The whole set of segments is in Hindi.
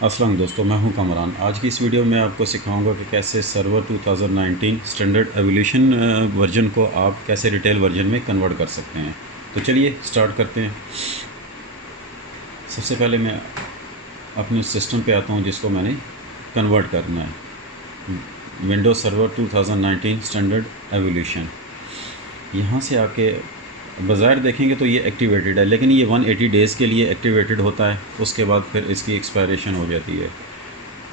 अस्सलाम दोस्तों, मैं हूं कमरान। आज की इस वीडियो में आपको सिखाऊंगा कि कैसे सर्वर 2019 स्टैंडर्ड एवोल्यूशन वर्जन को आप कैसे रिटेल वर्जन में कन्वर्ट कर सकते हैं। तो चलिए स्टार्ट करते हैं। सबसे पहले मैं अपने सिस्टम पे आता हूं जिसको मैंने कन्वर्ट करना है। Windows server 2019 standard evolution. यहाँ से आके बाज़ाहिर देखेंगे तो ये एक्टिवेटेड है, लेकिन ये 180 डेज़ के लिए एक्टिवेटेड होता है। उसके बाद फिर इसकी एक्सपायरेशन हो जाती है।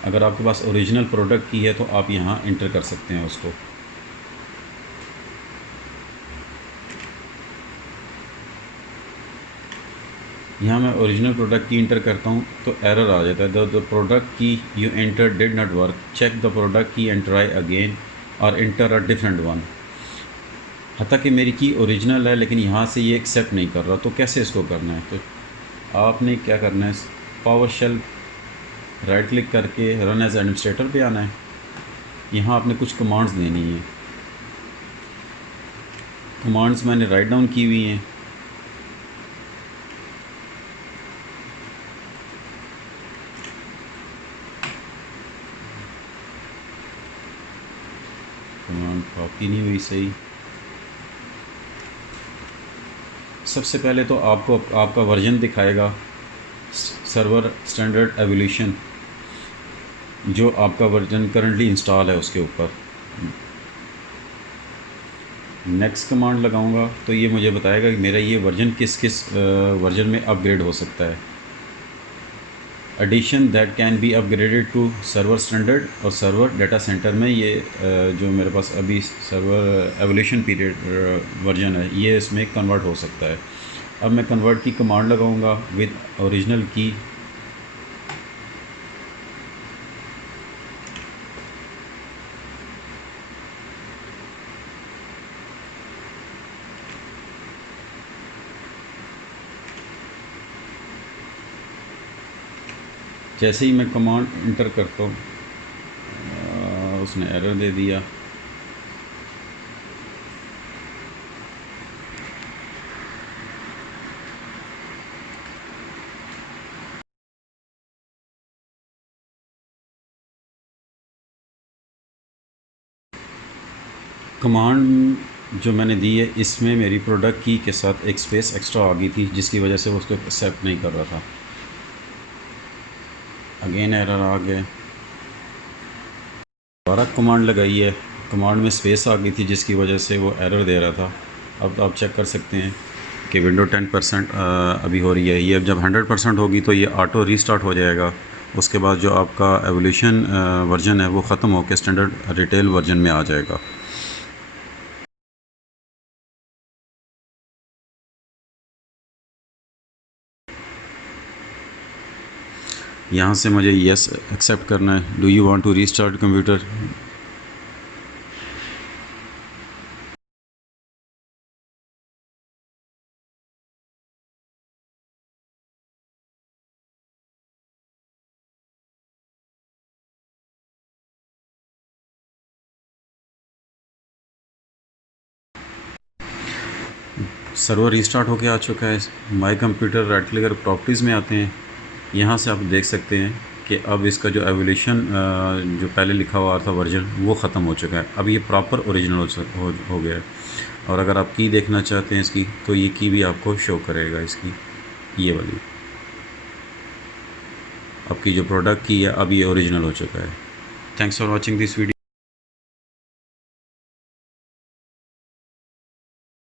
अगर आपके पास ओरिजिनल प्रोडक्ट की है तो आप यहाँ इंटर कर सकते हैं उसको। यहाँ मैं ओरिजिनल प्रोडक्ट की इंटर करता हूँ तो एरर आ जाता है, the product key you enter did not work, check the product key and try again और इंटर अ डिफरेंट वन। हत्ता कि मेरी की ओरिजिनल है लेकिन यहाँ से ये एक्सेप्ट नहीं कर रहा। तो कैसे इसको करना है? तो आपने क्या करना है, पावर शेल राइट क्लिक करके रन एज एडमिनिस्ट्रेटर पे आना है। यहाँ आपने कुछ कमांड्स देनी है। कमांड्स मैंने राइट डाउन की हुई हैं। कमांड कॉपी नहीं हुई सही। सबसे पहले तो आपको आपका वर्जन दिखाएगा सर्वर स्टैंडर्ड एवोल्यूशन, जो आपका वर्जन करंटली इंस्टॉल है उसके ऊपर। नेक्स्ट कमांड लगाऊंगा तो ये मुझे बताएगा कि मेरा ये वर्जन किस किस वर्जन में अपग्रेड हो सकता है। Edition that can be upgraded to server standard और सर्वर डाटा सेंटर में ये जो मेरे पास अभी सर्वर एवोल्यूशन पीरियड वर्जन है ये इसमें कन्वर्ट हो सकता है। अब मैं कन्वर्ट की कमांड लगाऊंगा विद ओरिजिनल की। जैसे ही मैं कमांड इंटर करता हूँ उसने एरर दे दिया। कमांड जो मैंने दी है इसमें मेरी प्रोडक्ट की के साथ एक स्पेस एक्स्ट्रा आ गई थी जिसकी वजह से वो उसको एक्सेप्ट नहीं कर रहा था। अगेन एरर आ गया। दोबारा कमांड लगाई है, कमांड में स्पेस आ गई थी जिसकी वजह से वो एरर दे रहा था। अब आप चेक कर सकते हैं कि विंडो 10% अभी हो रही है। ये अब जब 100% होगी तो ये ऑटो रीस्टार्ट हो जाएगा। उसके बाद जो आपका एवोल्यूशन वर्जन है वो ख़त्म होकर स्टैंडर्ड रिटेल वर्जन में आ जाएगा। यहाँ से मुझे यस एक्सेप्ट करना है। Do you want to restart computer? Server restart होके आ चुका है। माय कंप्यूटर राइट क्लिक कर प्रॉपर्टीज़ में आते हैं। यहाँ से आप देख सकते हैं कि अब इसका जो एवोल्यूशन जो पहले लिखा हुआ था वर्जन वो ख़त्म हो चुका है। अब ये प्रॉपर ओरिजिनल हो गया है। और अगर आप की देखना चाहते हैं इसकी तो ये की भी आपको शो करेगा इसकी, ये वाली। आपकी जो प्रोडक्ट की है अब ये ओरिजिनल हो चुका है। Thanks for watching this video.